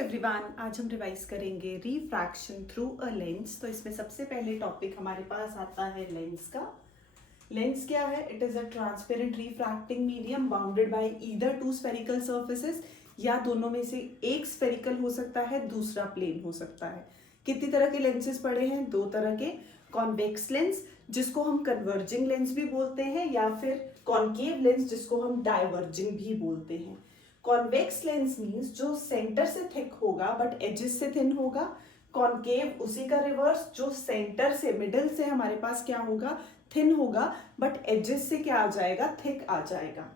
Everyone, आज हम revise करेंगे रिफ्रैक्शन थ्रू अ लेंस। तो इसमें सबसे पहले टॉपिक हमारे पास आता है लेंस का। लेंस क्या है? It is a transparent refracting medium bounded by either two spherical surfaces, या दोनों में से एक स्फेरिकल हो सकता है, दूसरा प्लेन हो सकता है। कितनी तरह के लेंसेज पढ़े हैं? दो तरह के। कॉन्वेक्स लेंस जिसको हम कन्वर्जिंग लेंस भी बोलते हैं, या फिर कॉन्केव लेंस जिसको हम डाइवर्जिंग भी बोलते हैं। कॉन्वेक्स लेंस मींस जो सेंटर से थिक होगा बट एजेस से थिन होगा। कॉन्केव उसी का रिवर्स, जो सेंटर से मिडिल से हमारे पास क्या होगा? थिन होगा, बट एजेस से क्या आ जाएगा? थिक आ जाएगा।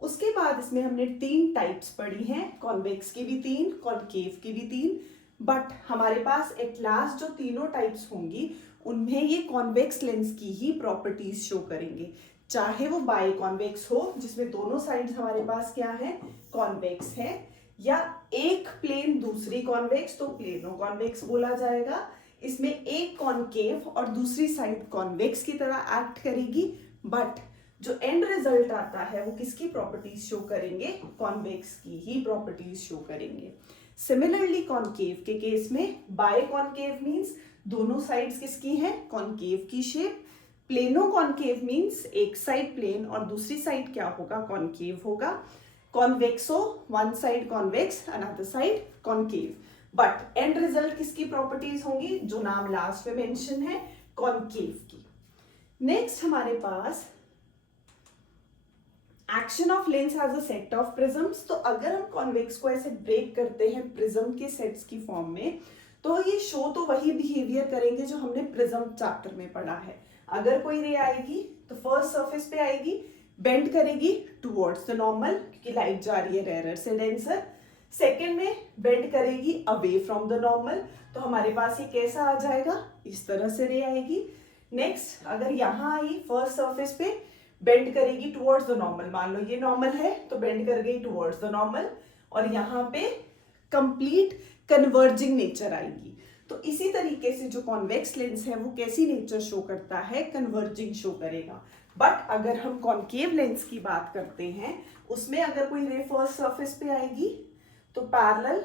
उसके बाद इसमें हमने तीन टाइप्स पढ़ी हैं, कॉन्वेक्स की भी तीन, कॉन्केव की भी तीन। बट हमारे पास एट लास्ट जो तीनों टाइप्स होंगी उनमें ये कॉन्वेक्स लेंस की ही प्रॉपर्टीज शो करेंगे। चाहे वो बाई कॉन्वेक्स हो जिसमें दोनों साइड्स हमारे पास क्या है? कॉन्वेक्स है, या एक प्लेन दूसरी कॉन्वेक्स, तो प्लेनो कॉन्वेक्स बोला जाएगा। इसमें एक कॉन्केव और दूसरी साइड कॉन्वेक्स की तरह एक्ट करेगी, बट जो एंड रिजल्ट आता है वो किसकी प्रॉपर्टीज शो करेंगे? कॉन्वेक्स की ही प्रॉपर्टीज शो करेंगे। सिमिलरली कॉन्केव के केस में बाय कॉन्केव मींस दोनों साइड्स किसकी हैं? कॉन्केव की शेप। प्लेनो कॉन्केव मींस एक साइड प्लेन और दूसरी साइड क्या होगा? कॉन्केव होगा। कॉन्वेक्सो one side convex, another side concave. But and result किसकी प्रॉपर्टीज होंगी? जो नाम लास्ट में मेंशन है, कॉन्केव की। नेक्स्ट हमारे पास action of lens has a set of prisms. तो अगर हम कॉन्वेक्स को ऐसे ब्रेक करते हैं प्रिज्म के सेट्स की फॉर्म में, तो ये शो तो वही बिहेवियर करेंगे जो हमने प्रिज्म चैप्टर में पढ़ा है। अगर कोई रे आएगी तो फर्स्ट सरफेस पे आएगी, बेंड करेगी टुवर्ड्स द नॉर्मल क्योंकि लाइट जा रही है रेयर से डेंसर। सेकेंड में बेंड करेगी अवे फ्रॉम द नॉर्मल, तो हमारे पास ये कैसा आ जाएगा? इस तरह से रे आएगी। नेक्स्ट अगर यहाँ आई फर्स्ट सरफेस पे, बेंड करेगी टुवर्ड्स द नॉर्मल। मान लो ये नॉर्मल है तो बेंड कर गई टुवर्ड्स द नॉर्मल, और यहाँ पे कंप्लीट कन्वर्जिंग नेचर आएगी। तो इसी तरीके से जो कॉन्वेक्स लेंस है वो कैसी नेचर शो करता है? कन्वर्जिंग शो करेगा। बट अगर हम कॉन्केव लेंस की बात करते हैं, उसमें अगर कोई रे फर्स्ट सरफेस पे आएगी तो पैरेलल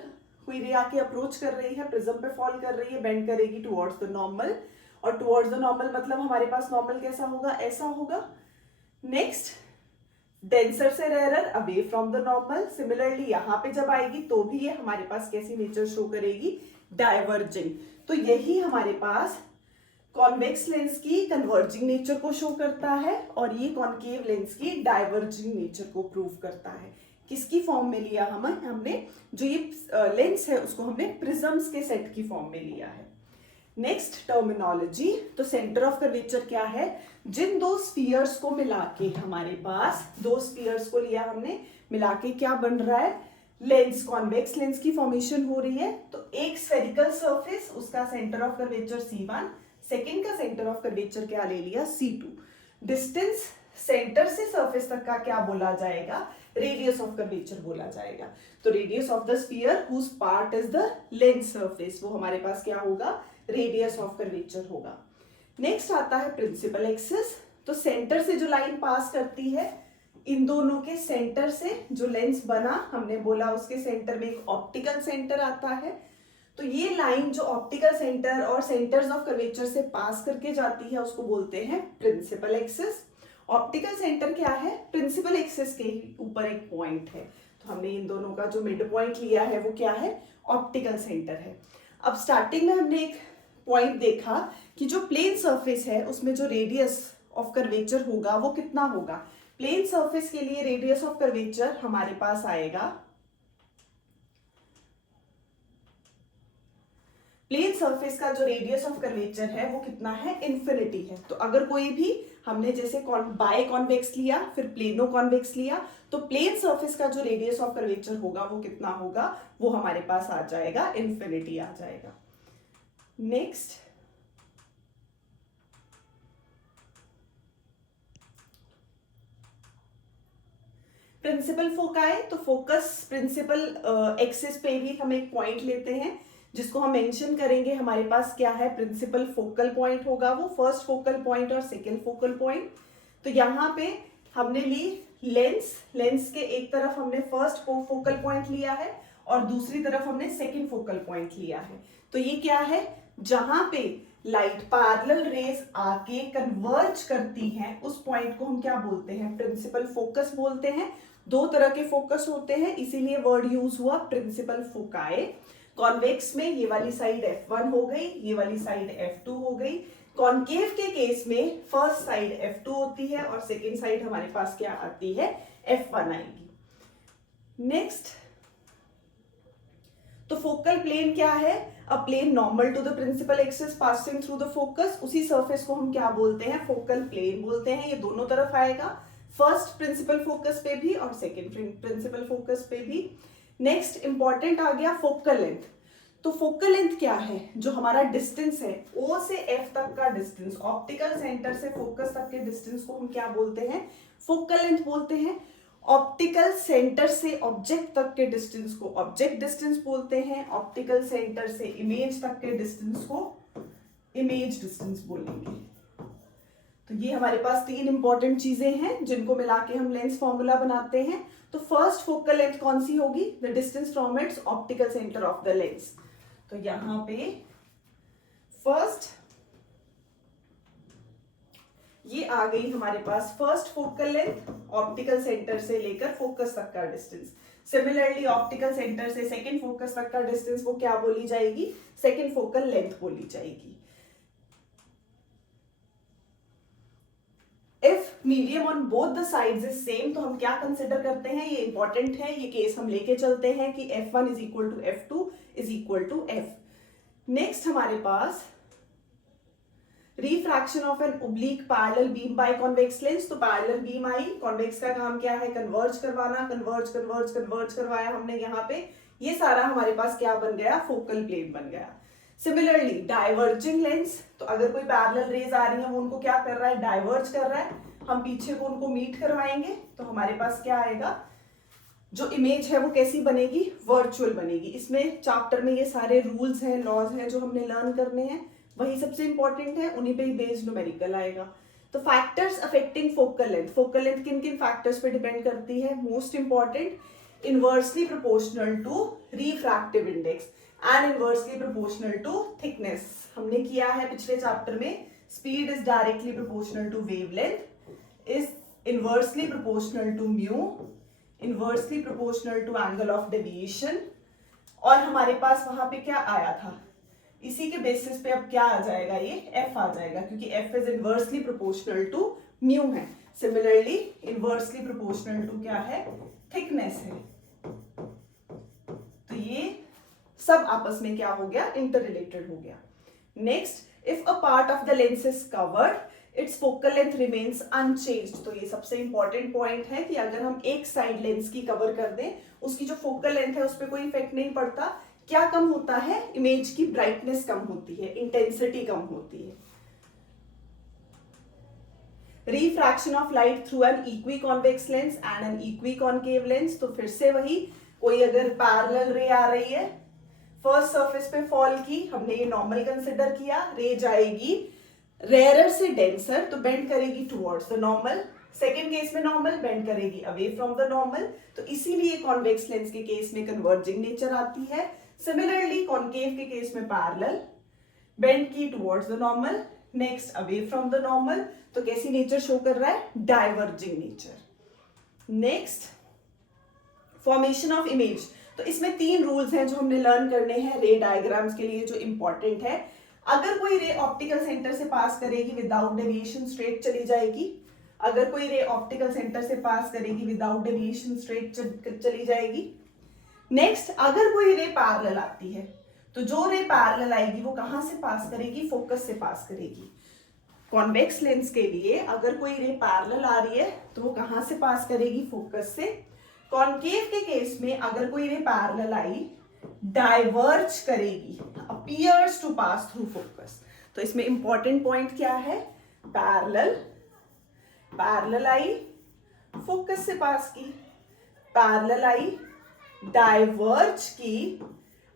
कोई रे आके अप्रोच कर रही है, प्रिज्म पे फॉल कर रही है, बेंड करेगी टुवर्ड्स द नॉर्मल, और टुवर्ड्स द नॉर्मल मतलब हमारे पास नॉर्मल कैसा होगा? ऐसा होगा। नेक्स्ट डेंसर से rarer away from the normal. Similarly यहाँ पे जब आएगी तो भी ये हमारे पास कैसी नेचर शो करेगी? डाइवर्जिंग। तो यही हमारे पास कॉन्वेक्स लेंस की कन्वर्जिंग नेचर को शो करता है, और ये कॉन्केव लेंस की डाइवर्जिंग नेचर को प्रूव करता है। किसकी फॉर्म में लिया? हमने जो ये लेंस है उसको हमने प्रिज्म्स के सेट की फॉर्म में लिया है। नेक्स्ट टर्मिनोलॉजी, तो सेंटर ऑफ कर्वेचर क्या है? जिन दो स्फीयर्स को मिला के हमारे पास, दो स्फीयर्स को लिया हमने, मिला के क्या बन रहा है? लेंस, कॉन्वेक्स लेंस की फॉर्मेशन हो रही है। तो एक स्फेरिकल सरफेस, उसका centre of curvature C1, second का सेंटर ऑफ कर्वेचर क्या ले लिया? C2। डिस्टेंस सेंटर से सरफेस तक का क्या बोला जाएगा? रेडियस ऑफ कर्वेचर बोला जाएगा। तो radius of the sphere whose part is the lens surface, वो हमारे पास क्या होगा? रेडियस ऑफ कर्वेचर होगा। नेक्स्ट आता है प्रिंसिपल एक्सिस। तो सेंटर से जो लाइन पास करती है, इन दोनों के सेंटर से जो लेंस बना, हमने बोला उसके सेंटर में एक ऑप्टिकल सेंटर आता है। तो ये लाइन जो ऑप्टिकल सेंटर और सेंटर्स ऑफ कर्वेचर से पास करके जाती है उसको बोलते हैं प्रिंसिपल एक्सिस। ऑप्टिकल सेंटर क्या है? प्रिंसिपल एक्सिस के ऊपर एक पॉइंट है, तो हमने इन दोनों का जो मिड पॉइंट लिया है वो क्या है? ऑप्टिकल सेंटर है। अब स्टार्टिंग में हमने एक पॉइंट देखा कि जो प्लेन सरफेस है उसमें जो रेडियस ऑफ कर्वेचर होगा वो कितना होगा? प्लेन सरफेस के लिए रेडियस ऑफ कर्वेचर हमारे पास आएगा, प्लेन सरफेस का जो रेडियस ऑफ कर्वेचर है वो कितना है? इन्फिनिटी है। तो अगर कोई भी, हमने जैसे बाय कॉन्वेक्स लिया फिर प्लेनो कॉन्वेक्स लिया, तो प्लेन सरफेस का जो रेडियस ऑफ कर्वेचर होगा वो कितना होगा? वो हमारे पास आ जाएगा, इन्फिनिटी आ जाएगा। Next principle foci. तो फोकस प्रिंसिपल एक्सिस पे भी हम एक पॉइंट लेते हैं जिसको हम मेंशन करेंगे। हमारे पास क्या है? प्रिंसिपल फोकल पॉइंट होगा, वो फर्स्ट फोकल पॉइंट और सेकेंड फोकल पॉइंट। तो यहाँ पे हमने ली लेंस, लेंस के एक तरफ हमने फर्स्ट फोकल पॉइंट लिया है और दूसरी तरफ हमने सेकेंड फोकल पॉइंट लिया है। तो ये क्या है, जहां पे लाइट पैरेलल रेज आके कन्वर्ज करती हैं उस पॉइंट को हम क्या बोलते हैं, प्रिंसिपल फोकस बोलते हैं। दो तरह के फोकस होते हैं, इसीलिए वर्ड यूज हुआ प्रिंसिपल फोकाई। कॉन्वेक्स में ये वाली साइड F1 हो गई, ये वाली साइड F2 हो गई। कॉन्केव के केस में फर्स्ट साइड F2 होती है और सेकेंड साइड हमारे पास क्या आती है, F1 आएगी। नेक्स्ट, तो फोकल प्लेन क्या है, a plane normal to the principal axis passing through the focus. उसी सरफेस को हम क्या बोलते हैं, फोकल प्लेन बोलते हैं। ये दोनों तरफ आएगा, फर्स्ट प्रिंसिपल फोकस पे भी और सेकेंड प्रिंसिपल फोकस पे भी। नेक्स्ट इंपॉर्टेंट आ गया फोकल लेंथ। तो फोकल लेंथ क्या है, जो हमारा डिस्टेंस है O से F तक का डिस्टेंस, ऑप्टिकल सेंटर से फोकस तक के डिस्टेंस को हम क्या बोलते हैं, फोकल लेंथ बोलते हैं। ऑप्टिकल सेंटर से ऑब्जेक्ट तक के डिस्टेंस को ऑब्जेक्ट डिस्टेंस बोलते हैं। ऑप्टिकल सेंटर से इमेज तक के डिस्टेंस को इमेज डिस्टेंस बोलेंगे। तो ये हमारे पास तीन इंपॉर्टेंट चीजें हैं जिनको मिला के हम लेंस फॉर्मूला बनाते हैं। तो फर्स्ट फोकल लेंथ कौन सी होगी, the distance from its optical centre of the lens. तो यहां पे फर्स्ट ये आ गई हमारे पास first focal length, optical centre से लेकर फोकस तक का डिस्टेंस। सिमिलरली ऑप्टिकल सेंटर से सेकेंड फोकस तक का डिस्टेंस को क्या बोली जाएगी, सेकेंड फोकल लेंथ बोली जाएगी। If medium on both the sides is same, तो हम क्या कंसिडर करते हैं, ये इंपॉर्टेंट है, ये केस हम लेके चलते हैं कि F1 is equal to F2 is equal to F। Next हमारे पास refraction of an oblique parallel beam by convex lens. तो पैरेलल बीम आई, कॉन्वेक्स का काम क्या है, कन्वर्ज करवाना, कन्वर्ज करवाया हमने यहाँ पे, ये सारा हमारे पास क्या बन गया, फोकल प्लेन बन गया। सिमिलरली डाइवर्जिंग लेंस, तो अगर कोई पैरेलल रेज आ रही है वो उनको क्या कर रहा है, डाइवर्ज कर रहा है, हम पीछे को उनको मीट करवाएंगे तो हमारे पास क्या आएगा, जो इमेज है वो कैसी बनेगी, वर्चुअल बनेगी। इसमें चैप्टर में ये सारे रूल्स हैं, लॉज हैं जो हमने लर्न करने हैं, वही सबसे इंपॉर्टेंट है, उन्हीं पे ही बेस्ड न्यूमेरिकल आएगा। तो factors affecting focal length, focal length किन किन फैक्टर्स पे डिपेंड करती है, most important inversely proportional to refractive index and inversely proportional to thickness. हमने किया है पिछले चैप्टर में, speed is directly proportional to wavelength, is inversely proportional to mu, inversely proportional to angle of deviation. और हमारे पास वहां पे क्या आया था, इसी के बेसिस पे अब क्या आ जाएगा, ये F आ जाएगा, क्योंकि F is inversely proportional to mu है। सिमिलरली इनवर्सली प्रोपोर्शनल टू क्या है, थिकनेस है। तो ये सब आपस में क्या हो गया, इंटर रिलेटेड हो गया। Next, if a part of the lens is covered it's focal length remains unchanged. तो ये सबसे इंपॉर्टेंट पॉइंट है कि अगर हम एक साइड लेंस की कवर कर दें, उसकी जो फोकल लेंथ है उस पर कोई इफेक्ट नहीं पड़ता। क्या कम होता है, इमेज की ब्राइटनेस कम होती है, इंटेंसिटी कम होती है। Refraction of light through an equi convex lens and an equi concave lens. तो फिर से वही, कोई अगर पैरेलल रे आ रही है, फर्स्ट सरफेस पे फॉल की, हमने ये नॉर्मल कंसिडर किया, रे जाएगी रेयरर से डेंसर, तो बेंड करेगी towards the normal. Second case में नॉर्मल, बेंड करेगी अवे फ्रॉम द नॉर्मल। तो इसीलिए कॉन्वेक्स लेंस के केस में कन्वर्जिंग नेचर आती है। सिमिलरली कॉन्केव के केस में पैरेलल, बेंड की towards the normal, next away from the normal. तो कैसी नेचर शो कर रहा है, diverging nature. Next, formation of image. तो इसमें तीन रूल्स हैं जो हमने लर्न करने हैं रे डायग्राम्स के लिए, जो इंपॉर्टेंट है। अगर कोई रे ऑप्टिकल सेंटर से पास करेगी विदाउट डेविएशन स्ट्रेट चली जाएगी, अगर कोई रे ऑप्टिकल सेंटर से पास करेगी विदाउट डेविएशन स्ट्रेट चली जाएगी। नेक्स्ट, अगर कोई रे पैरेलल आती है तो जो रे पैरेलल आएगी वो कहां से पास करेगी, फोकस से पास करेगी। कॉन्वेक्स लेंस के लिए अगर कोई रे पैरेलल आ रही है तो वो कहां से पास करेगी, फोकस से। कॉन्केव के केस में अगर कोई रे पैरेलल आई, डाइवर्ज करेगी, appears to pass through focus. तो इसमें इंपॉर्टेंट पॉइंट क्या है, पैरेलल, पैरेलल आई, फोकस से पास की, पैरेलल आई, डाइवर्ज की,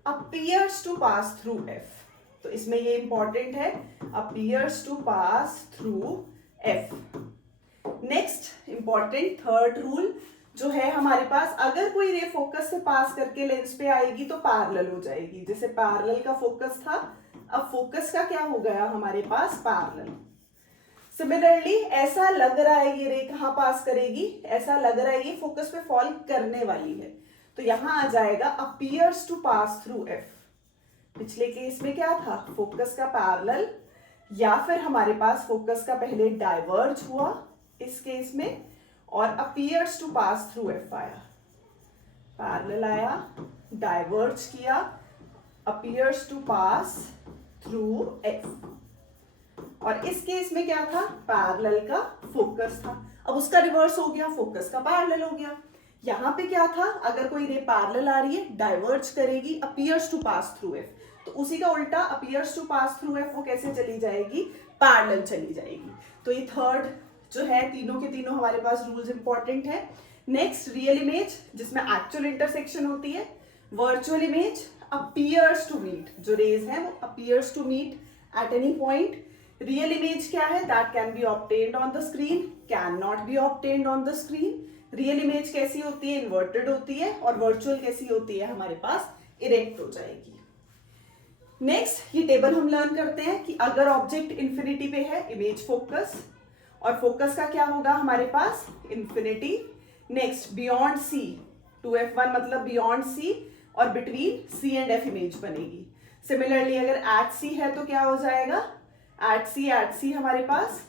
appears to pass through F। तो इसमें ये इंपॉर्टेंट है, appears to pass through F। Next important third rule, जो है हमारे पास, अगर कोई रे फोकस से पास करके लेंस पे आएगी तो पैरेलल हो जाएगी। जैसे पैरेलल का फोकस था, अब फोकस का क्या हो गया हमारे पास, पैरेलल। सिमिलरली ऐसा लग रहा है ये रे कहाँ पास करेगी, ऐसा लग रहा है ये फोकस पे फॉल करने वाली है, तो यहां आ जाएगा appears to pass through F. पिछले केस में क्या था, फोकस का पैरेलल, या फिर हमारे पास फोकस का पहले डाइवर्ज हुआ इस केस में, और appears to pass through F आया, पैरेलल आया, डाइवर्ज किया, appears to pass through F. और इस केस में क्या था, पैरेलल का फोकस था, अब उसका रिवर्स हो गया, फोकस का पैरेलल हो गया। यहां पे क्या था, अगर कोई रे पैरेलल आ रही है, डाइवर्ज करेगी, appears to pass through F, तो उसी का उल्टा appears to pass through F वो कैसे चली जाएगी, पैरेलल चली जाएगी। तो ये थर्ड जो है, तीनों के तीनों हमारे पास रूल्स इंपॉर्टेंट है। नेक्स्ट रियल इमेज, जिसमें एक्चुअल इंटरसेक्शन होती है। Virtual image appears to meet, जो रेज है वो appears to meet at any point. Real image क्या है, that can be obtained on the screen, can not be obtained on the screen. Real image कैसी होती है, इन्वर्टेड होती है, और वर्चुअल कैसी होती है, हमारे पास इरेक्ट हो जाएगी। नेक्स्ट ये टेबल हम लर्न करते हैं कि अगर ऑब्जेक्ट इंफिनिटी पे है, इमेज फोकस, और फोकस का क्या होगा हमारे पास, infinity. Next beyond C, 2f1 मतलब बियॉन्ड सी, और between C and F image बनेगी। सिमिलरली अगर एट सी है तो क्या हो जाएगा, एट सी हमारे पास।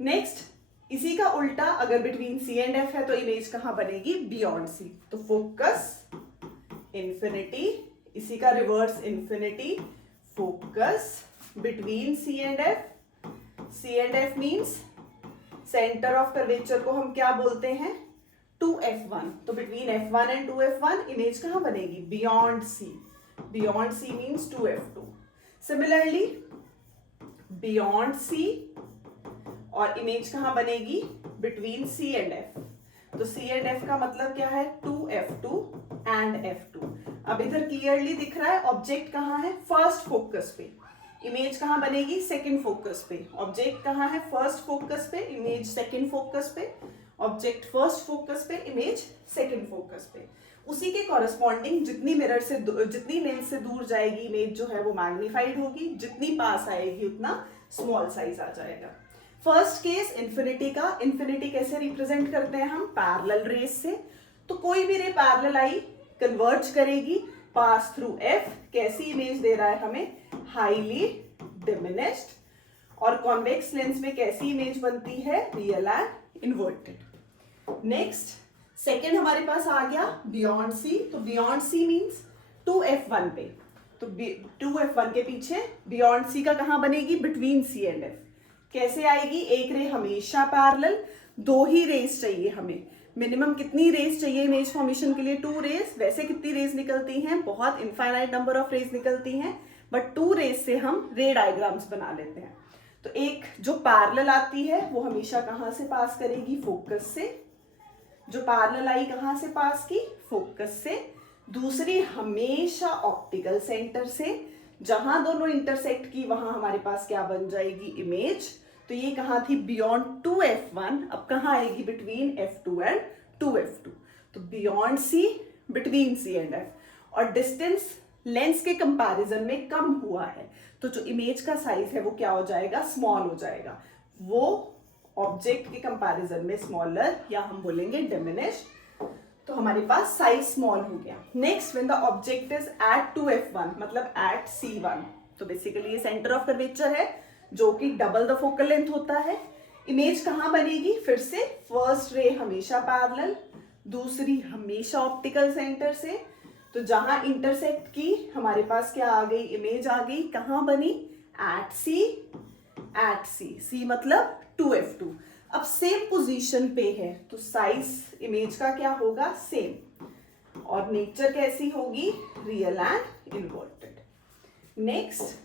नेक्स्ट इसी का उल्टा, अगर बिटवीन सी एंड एफ है तो इमेज कहां बनेगी, बियॉन्ड सी। तो फोकस इंफिनिटी, इसी का reverse infinity, focus between C and F. C and F means centre of curvature को हम क्या बोलते हैं, 2f1। तो between f1 and 2f1 image कहां बनेगी, beyond C. Beyond C means 2f2। Similarly beyond C, और इमेज कहां बनेगी, बिटवीन सी एंड एफ। तो सी एंड एफ का मतलब क्या है, 2f2 एंड f2। अब इधर क्लियरली दिख रहा है ऑब्जेक्ट कहां है, फर्स्ट फोकस पे, इमेज कहां बनेगी, सेकंड फोकस पे। ऑब्जेक्ट कहां है, फर्स्ट फोकस पे, इमेज सेकंड फोकस पे। ऑब्जेक्ट फर्स्ट फोकस पे, इमेज सेकंड फोकस पे। उसी के कॉरेस्पॉन्डिंग जितनी मिरर से, जितनी लेंस से दूर जाएगी इमेज जो है वो मैग्नीफाइड होगी, जितनी पास आएगी उतना स्मॉल साइज आ जाएगा। फर्स्ट केस इंफिनिटी का, इंफिनिटी कैसे रिप्रेजेंट करते हैं हम, पैरेलल रेस से। तो कोई भी रे पैरेलल आई, कन्वर्ज करेगी, पास थ्रू एफ, कैसी इमेज दे रहा है हमें, हाईली डिमिनिश्ड। और कॉन्वेक्स लेंस में कैसी इमेज बनती है, real and inverted. Next second हमारे पास आ गया बियॉन्ड सी। तो बियॉन्ड सी मीन्स 2f1 पे, तो 2f1 के पीछे बियॉन्ड सी का कहां बनेगी, बिटवीन सी एंड एफ। कैसे आएगी, एक रे हमेशा पैरेलल, दो ही रेस चाहिए हमें। मिनिमम कितनी रेस चाहिए इमेज फॉर्मेशन के लिए, 2 रेस। वैसे कितनी रेस निकलती हैं, बहुत इनफाइनाइट नंबर ऑफ रेस निकलती हैं, बट 2 रेस से हम रे डायग्राम्स बना लेते हैं। तो एक जो पैरेलल आती है वो हमेशा कहां से पास करेगी, फोकस से। जो पैरेलल आई कहां से पास की, फोकस से। दूसरी हमेशा ऑप्टिकल सेंटर से, जहां दोनों इंटरसेक्ट की वहां हमारे पास क्या बन जाएगी, इमेज। तो ये कहां थी, बियॉन्ड 2f1, अब कहां आएगी, बिटवीन f2 एंड 2f2। तो beyond C, between C and F. और डिस्टेंस लेंस के कंपैरिजन में कम हुआ है, तो जो इमेज का साइज है वो क्या हो जाएगा, स्मॉल हो जाएगा। वो ऑब्जेक्ट के कंपैरिजन में स्मॉलर, या हम बोलेंगे डिमिनिश। तो हमारे पास साइज स्मॉल हो गया। Next when the object is at 2f1 मतलब एट c1, तो बेसिकली ये सेंटर ऑफ कर्वेचर है जो कि डबल द फोकल लेंथ होता है। इमेज कहां बनेगी, फिर से फर्स्ट रे हमेशा पैरेलल, दूसरी हमेशा ऑप्टिकल सेंटर से। तो जहां इंटरसेक्ट की हमारे पास क्या आ गई, इमेज आ गई, कहां बनी, एट सी, सी मतलब 2f2। अब सेम पोजीशन पे है तो साइज इमेज का क्या होगा, सेम। और नेचर कैसी होगी, रियल एंड इन्वर्टेड। नेक्स्ट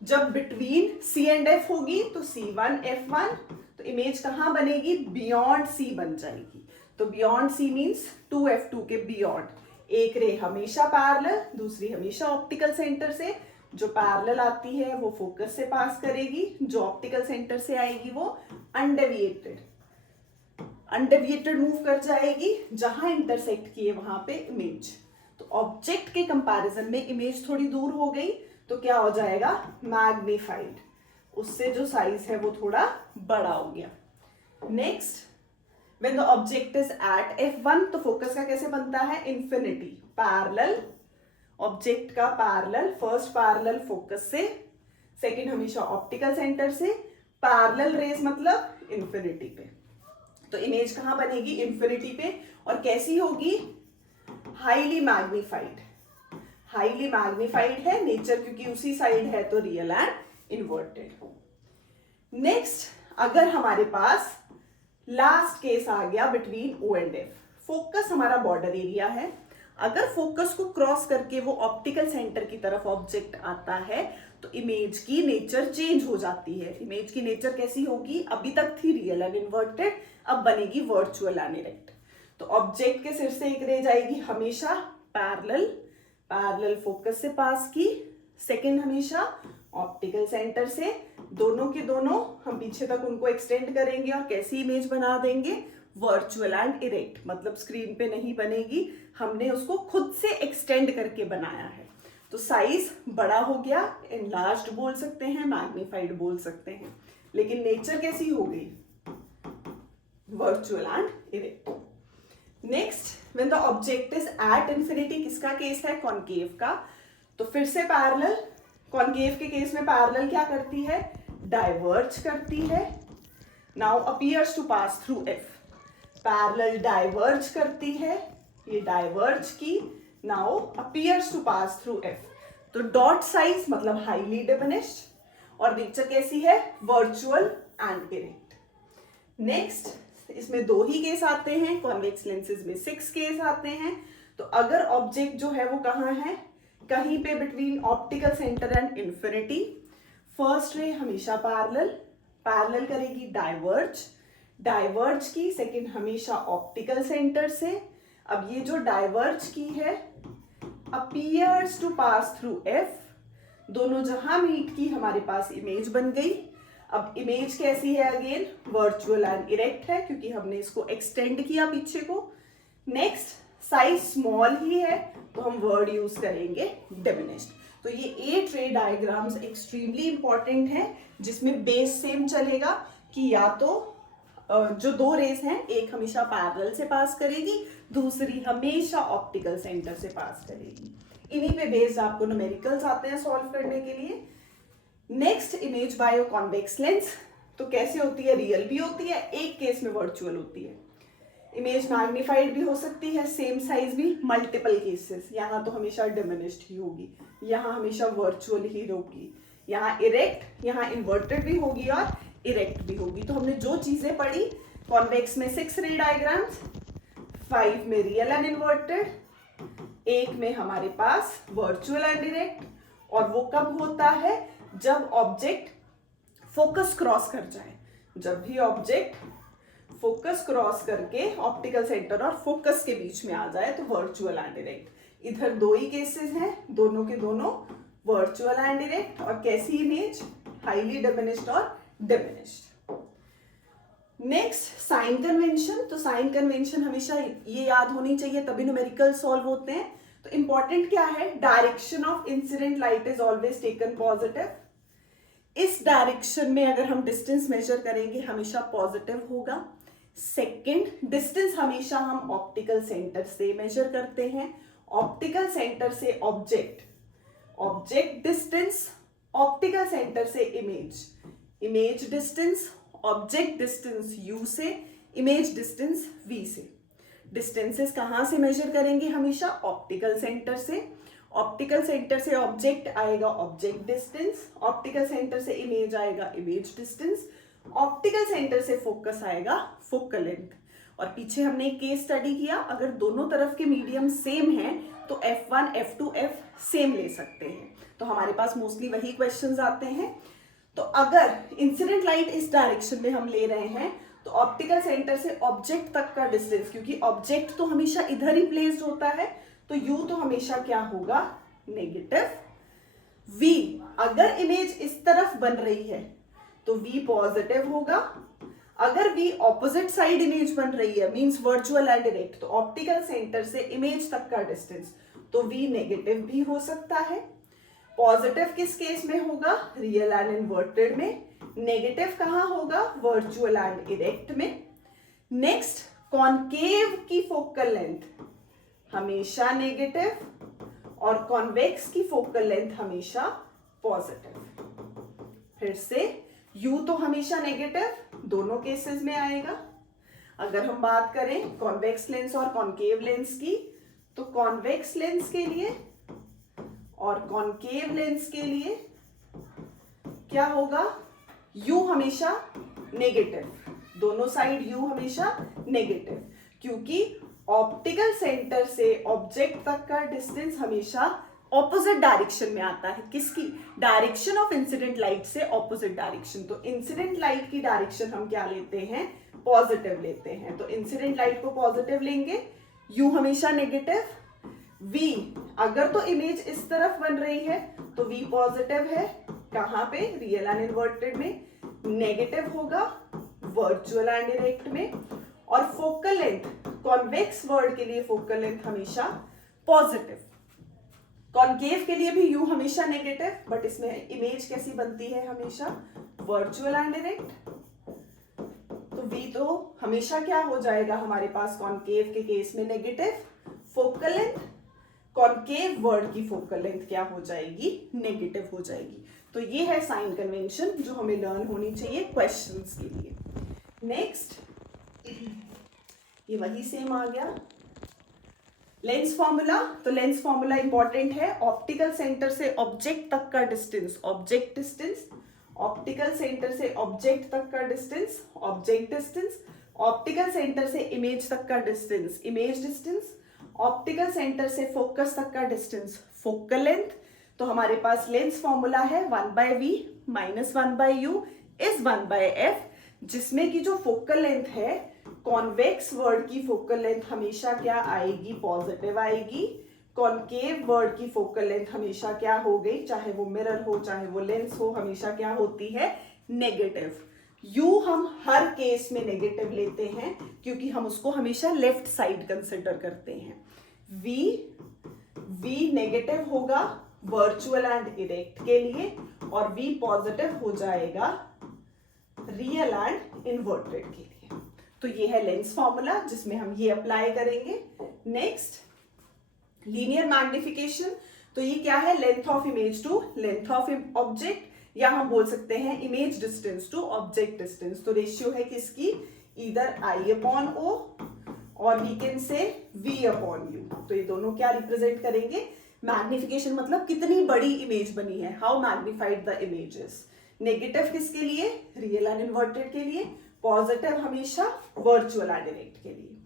जब बिटवीन सी एंड एफ होगी तो c1 f1, तो इमेज कहां बनेगी, बियॉन्ड सी बन जाएगी। तो बियॉन्ड सी मीन्स 2f2 के बियॉन्ड। एक रे हमेशा पैरेलल, दूसरी हमेशा ऑप्टिकल सेंटर से। जो पैरेलल आती है वो फोकस से पास करेगी, जो ऑप्टिकल सेंटर से आएगी वो अनडेविएटेड। अनडेविएटेड मूव कर जाएगी, जहां इंटरसेक्ट किए वहां पे इमेज। तो ऑब्जेक्ट के कंपैरिजन में इमेज थोड़ी दूर हो गई, तो क्या हो जाएगा, मैग्नीफाइड, उससे जो साइज है वो थोड़ा बड़ा हो गया। Next, when the object is at f1, तो फोकस का कैसे बनता है, इन्फिनिटी, पैरेलल, ऑब्जेक्ट का पैरेलल, फर्स्ट पैरेलल फोकस से, सेकंड हमेशा ऑप्टिकल सेंटर से, पैरेलल रेज मतलब इन्फिनिटी पे। तो इमेज कहां बनेगी, इन्फिनिटी पे, और कैसी होगी, हाईली मैग्नीफाइड, हाईली मैग्नीफाइड है नेचर, क्योंकि उसी साइड है तो रियल एंड इन्वर्टेड। नेक्स्ट, अगर हमारे पास लास्ट केस आ गया between O and F, focus हमारा बॉर्डर एरिया है, अगर फोकस को क्रॉस करके वो ऑप्टिकल सेंटर की तरफ ऑब्जेक्ट आता है तो इमेज की नेचर चेंज हो जाती है। इमेज की नेचर कैसी होगी, अभी तक थी रियल एंड इन्वर्टेड, अब बनेगी वर्चुअल एंड इरेक्ट। तो ऑब्जेक्ट के सिर से एक रेज आएगी हमेशा पैरेलल, पैरेलल फोकस से पास की, सेकंड हमेशा ऑप्टिकल सेंटर से, दोनों के दोनों हम पीछे तक उनको एक्सटेंड करेंगे और कैसी इमेज बना देंगे, वर्चुअल एंड इरेक्ट, मतलब स्क्रीन पे नहीं बनेगी, हमने उसको खुद से एक्सटेंड करके बनाया है। तो साइज बड़ा हो गया, एनलार्ज्ड बोल सकते हैं, मैग्नीफाइड बोल सकते हैं, लेकिन नेचर कैसी हो गई, virtual and erect. Next, when the object is at infinity, किसका केस है, कॉनकेव का, तो फिर से पैरेलल, कॉनकेव के केस में पैरेलल क्या करती है, डाइवर्ज करती है, now appears to pass through F, parallel diverge करती है, ये डाइवर्ज की, now appears to pass through F, तो डॉट साइज मतलब हाईली डिमिनिश्ड, और नेचर कैसी है, वर्चुअल एंड इरेक्ट। नेक्स्ट, इसमें 2 ही केस आते हैं, कॉन्वेक्स लेंसेज में 6 केस आते हैं। तो अगर ऑब्जेक्ट जो है वो कहाँ है, कहीं पे between optical centre and infinity, first ray हमेशा पैरेलल, पैरेलल करेगी डाइवर्ज, डाइवर्ज की, सेकंड हमेशा ऑप्टिकल सेंटर से। अब ये जो डाइवर्ज की है appears to pass through F, दोनों जहां मीट की हमारे पास इमेज बन गई। अब इमेज कैसी है, अगेन वर्चुअल एंड इरेक्ट है, क्योंकि हमने इसको एक्सटेंड किया पीछे को। नेक्स्ट, साइज स्मॉल ही है तो हम वर्ड यूज करेंगे डिमिनिश्ड। तो ये 8 रे डायग्राम्स एक्सट्रीमली इंपॉर्टेंट हैं, जिसमें बेस सेम चलेगा कि या तो जो 2 रेस हैं, एक हमेशा पैरेलल से पास करेगी, दूसरी हमेशा ऑप्टिकल सेंटर से पास करेगी। इन्हीं पे बेस्ड आपको न्यूमेरिकल्स आते हैं सॉल्व करने के लिए। Next, image by convex lens, तो कैसे होती है, रियल भी होती है, एक केस में वर्चुअल होती है। इमेज मैग्नीफाइड भी हो सकती है, सेम साइज भी, मल्टीपल केसेस, यहाँ तो हमेशा डिमिनिश्ड ही होगी, यहाँ हमेशा वर्चुअल ही होगी, यहाँ इरेक्ट, यहाँ इन्वर्टेड भी होगी और इरेक्ट भी होगी। तो हमने जो चीजें पढ़ी, कॉन्वेक्स में 6 रे डायग्राम्स, 5 में रियल एंड इन्वर्टेड, 1 में हमारे पास वर्चुअल एंड इरेक्ट, और वो कब होता है, जब ऑब्जेक्ट फोकस क्रॉस कर जाए। जब भी ऑब्जेक्ट फोकस क्रॉस करके ऑप्टिकल सेंटर और फोकस के बीच में आ जाए तो वर्चुअल एंड इरेक्ट। इधर 2 ही केसेस हैं, दोनों के दोनों वर्चुअल एंड इरेक्ट, और कैसी इमेज, हाईली डिमिनिश्ड और डिमिनिश्ड। नेक्स्ट, साइन कन्वेंशन, तो साइन कन्वेंशन हमेशा ये याद होनी चाहिए, तभी न्यूमेरिकल सॉल्व होते हैं। तो इंपॉर्टेंट क्या है, direction of incident light is always taken positive. इस डायरेक्शन में अगर हम डिस्टेंस मेजर करेंगे हमेशा पॉजिटिव होगा। सेकंड, डिस्टेंस हमेशा हम ऑप्टिकल सेंटर से मेजर करते हैं, ऑप्टिकल सेंटर से object, object distance, optical centre से image, image distance, object distance u से, इमेज डिस्टेंस v से। डिस्टेंसेस कहां से मेजर करेंगे, हमेशा ऑप्टिकल सेंटर से, ऑप्टिकल सेंटर से ऑब्जेक्ट आएगा ऑब्जेक्ट डिस्टेंस, ऑप्टिकल सेंटर से इमेज आएगा इमेज डिस्टेंस, ऑप्टिकल सेंटर से फोकस आएगा फोकल लेंथ। और पीछे हमने एक केस स्टडी किया, अगर दोनों तरफ के मीडियम सेम हैं तो F1, F2, F सेम ले सकते हैं। तो हमारे पास मोस्टली वही क्वेश्चंस आते हैं। तो अगर इंसिडेंट लाइट इस डायरेक्शन में हम ले रहे हैं तो ऑप्टिकल सेंटर से ऑब्जेक्ट तक का डिस्टेंस, क्योंकि ऑब्जेक्ट तो हमेशा इधर ही प्लेस्ड होता है, तो U तो हमेशा क्या होगा, नेगेटिव V। अगर इमेज इस तरफ बन रही है तो V पॉजिटिव होगा, अगर वी ऑपोजिट साइड इमेज बन रही है, मींस वर्चुअल एंड डायरेक्ट, तो ऑप्टिकल सेंटर से इमेज तक का डिस्टेंस तो वी नेगेटिव भी हो सकता है। पॉजिटिव किस केस में होगा? रियल एंड इन्वर्टेड में। नेगेटिव कहां होगा? वर्चुअल एंड इरेक्ट में। नेक्स्ट, कॉनकेव की फोकल लेंथ हमेशा नेगेटिव और कॉन्वेक्स की फोकल लेंथ हमेशा पॉजिटिव। फिर से U तो हमेशा नेगेटिव दोनों केसेस में आएगा। अगर हम बात करें कॉन्वेक्स लेंस और कॉनकेव लेंस की, तो कॉन्वेक्स लेंस के लिए और कॉनकेव लेंस के लिए क्या होगा? U हमेशा नेगेटिव, दोनों साइड U हमेशा नेगेटिव, क्योंकि ऑप्टिकल सेंटर से ऑब्जेक्ट तक का डिस्टेंस हमेशा ऑपोजिट डायरेक्शन में आता है। किसकी? डायरेक्शन ऑफ इंसिडेंट लाइट से ऑपोजिट डायरेक्शन। तो इंसिडेंट लाइट की डायरेक्शन हम क्या लेते हैं? पॉजिटिव लेते हैं। तो इंसिडेंट लाइट को पॉजिटिव लेंगे, U हमेशा नेगेटिव। V, अगर तो इमेज इस तरफ बन रही है तो V पॉजिटिव है। कहां पे? रियल एंड इन्वर्टेड में। नेगेटिव होगा वर्चुअल एंड डायरेक्ट में। और फोकल लेंथ, कॉन्वेक्स वर्ड के लिए फोकल लेंथ हमेशा पॉजिटिव। कॉनकेव के लिए भी U हमेशा नेगेटिव, बट इसमें इमेज कैसी बनती है? हमेशा वर्चुअल एंड डायरेक्ट। तो V तो हमेशा क्या हो जाएगा हमारे पास? कॉनकेव के केस में negative. Focal length, concave word की फोकल लेंथ क्या हो जाएगी? नेगेटिव हो जाएगी। तो ये है साइन कन्वेंशन जो हमें लर्न होनी चाहिए क्वेश्चंस के लिए। नेक्स्ट, ये वही सेम आ गया लेंस फॉर्मूला। तो लेंस फॉर्मूला इंपॉर्टेंट है। ऑप्टिकल सेंटर से ऑब्जेक्ट तक का distance object distance, optical centre से ऑब्जेक्ट तक का distance object distance, optical centre से इमेज तक का distance image distance, optical centre से फोकस तक का डिस्टेंस फोकल लेंथ। तो हमारे पास लेंस फॉर्मूला है 1/v minus 1/u is 1/f, जिसमें की जो फोकल लेंथ है, कॉन्वेक्स वर्ड की फोकल लेंथ हमेशा क्या आएगी? पॉजिटिव आएगी। कॉनकेव वर्ड की फोकल लेंथ हमेशा क्या हो गई? चाहे वो मिरर हो चाहे वो लेंस हो, हमेशा क्या होती है? नेगेटिव। U हम हर केस में नेगेटिव लेते हैं क्योंकि हम उसको हमेशा लेफ्ट साइड कंसिडर करते हैं। V नेगेटिव होगा वर्चुअल एंड इरेक्ट के लिए और V पॉजिटिव हो जाएगा रियल एंड इन्वर्टेड के लिए। तो ये है लेंस फॉर्मूला जिसमें हम ये अप्लाई करेंगे। Next, linear magnification. तो ये क्या है? Length of image to length of object, या हम बोल सकते हैं image distance to object distance. तो रेशियो है किसकी? ईदर I/O और वी कैन से V/U। तो ये दोनों क्या रिप्रेजेंट करेंगे? मैग्निफिकेशन मतलब कितनी बड़ी इमेज बनी है, how magnified the image is. Negative किसके लिए? रियल एंड इन्वर्टेड के लिए। पॉजिटिव हमेशा वर्चुअल एंड डायरेक्ट के लिए।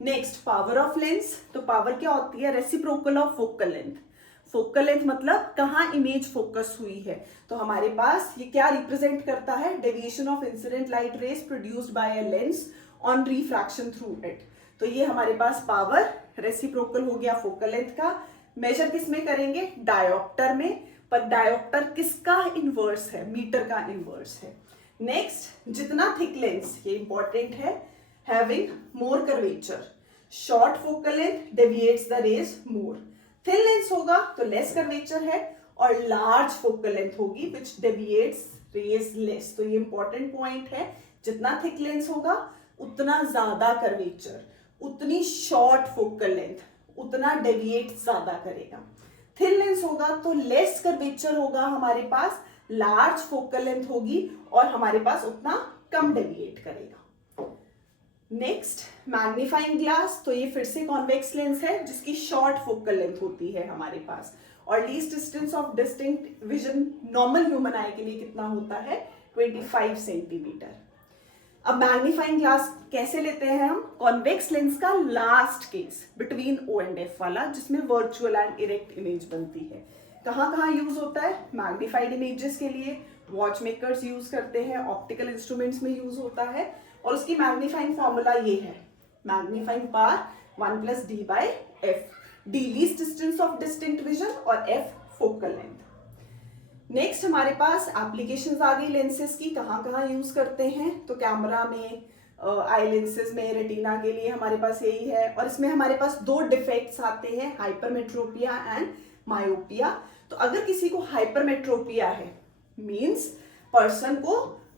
Next, power of lens. तो पावर क्या होती है? Reciprocal of focal length. Focal length मतलब कहां इमेज फोकस हुई है। तो हमारे पास ये क्या रिप्रेजेंट करता है? Deviation of incident light rays produced by a lens on refraction through it. तो ये हमारे पास पावर रेसिप्रोकल हो गया फोकल लेंथ का। मेजर किस में करेंगे? डायोप्टर में। पर डायोप्टर किसका इनवर्स है? मीटर का इनवर्स है। नेक्स्ट, जितना थिक लेंस, ये इंपॉर्टेंट है, having more curvature. Short focal length deviates the rays more. Thin lens होगा तो लेस कर्वेचर है, और लार्ज फोकल लेंथ होगी विच डेविएट्स रेज लेस। तो ये इंपॉर्टेंट पॉइंट है। जितना थिक लेंस होगा उतना ज्यादा कर्वेचर, उतनी शॉर्ट फोकल लेंथ, उतना डेविएट ज्यादा करेगा। थिन लेंस होगा तो लेस कर्वेचर होगा हमारे पास, लार्ज फोकल लेंथ होगी और हमारे पास उतना कम डेविएट करेगा। Next, magnifying glass. तो ये फिर से कॉन्वेक्स लेंस है जिसकी शॉर्ट फोकल लेंथ होती है हमारे पास, और least distance of distinct vision normal human आई के लिए कितना होता है? 25 सेंटीमीटर। अब मैग्नीफाइंग ग्लास कैसे लेते हैं हम? कॉन्वेक्स लेंस का last case between O and F वाला, जिसमें वर्चुअल एंड इरेक्ट इमेज बनती है। कहाँ कहाँ यूज होता है? मैग्नीफाइड इमेजेस के लिए वॉच मेकर्स यूज करते हैं, ऑप्टिकल इंस्ट्रूमेंट्स में यूज होता है, और उसकी मैग्नीफाइंग फॉर्मूला ये है, magnifying power 1 + D/F। D least distance of distinct vision और F फोकल लेंथ। नेक्स्ट हमारे पास एप्लीकेशंस आ गई लेंसेज की, कहाँ कहाँ यूज करते हैं, तो कैमरा में, आई लेंसेज में, रेटिना के लिए हमारे पास यही है। और इसमें हमारे पास दो डिफेक्ट्स आते हैं, हाइपरमेट्रोपिया एंड मायोपिया। तो अगर किसी को हाइपरमेट्रोपिया है, मींस पर्सन को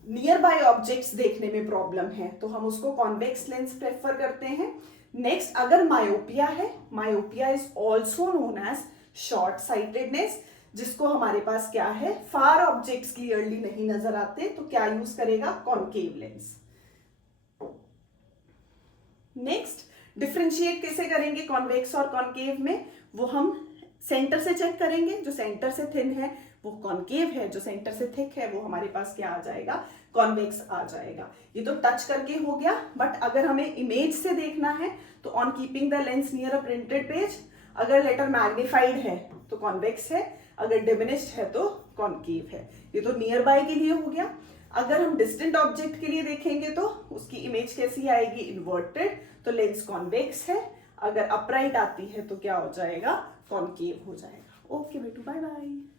नियर बाय ऑब्जेक्ट्स देखने में प्रॉब्लम है, तो हम उसको कॉन्वेक्स लेंस प्रेफर करते हैं। नेक्स्ट अगर मायोपिया है, myopia is also known as short sightedness, जिसको हमारे पास क्या है, फार ऑब्जेक्ट्स क्लियरली नहीं नजर आते, तो क्या यूज करेगा, कॉनकेव लेंस। नेक्स्ट डिफरेंशिएट कैसे करेंगे कॉन्वेक्स और कॉनकेव में, वो हम सेंटर से चेक करेंगे। जो सेंटर से थिन है वो कॉनकेव है, जो सेंटर से थिक है वो हमारे पास क्या आ जाएगा, कॉन्वेक्स आ जाएगा। ये तो टच करके हो गया, बट अगर हमें इमेज से देखना है तो on keeping the lens near a printed page, अगर लेटर मैग्नीफाइड है तो कॉन्वेक्स है, अगर डिमिनिश्ड है तो कॉनकेव है। ये तो नियर बाय के लिए हो गया। अगर हम डिस्टेंट ऑब्जेक्ट के लिए देखेंगे तो उसकी इमेज कैसी आएगी, इन्वर्टेड, तो लेंस कॉन्वेक्स है। अगर अपराइट आती है तो क्या हो जाएगा, कॉनकेव हो जाएगा। ओके बेटू, बाय बाय।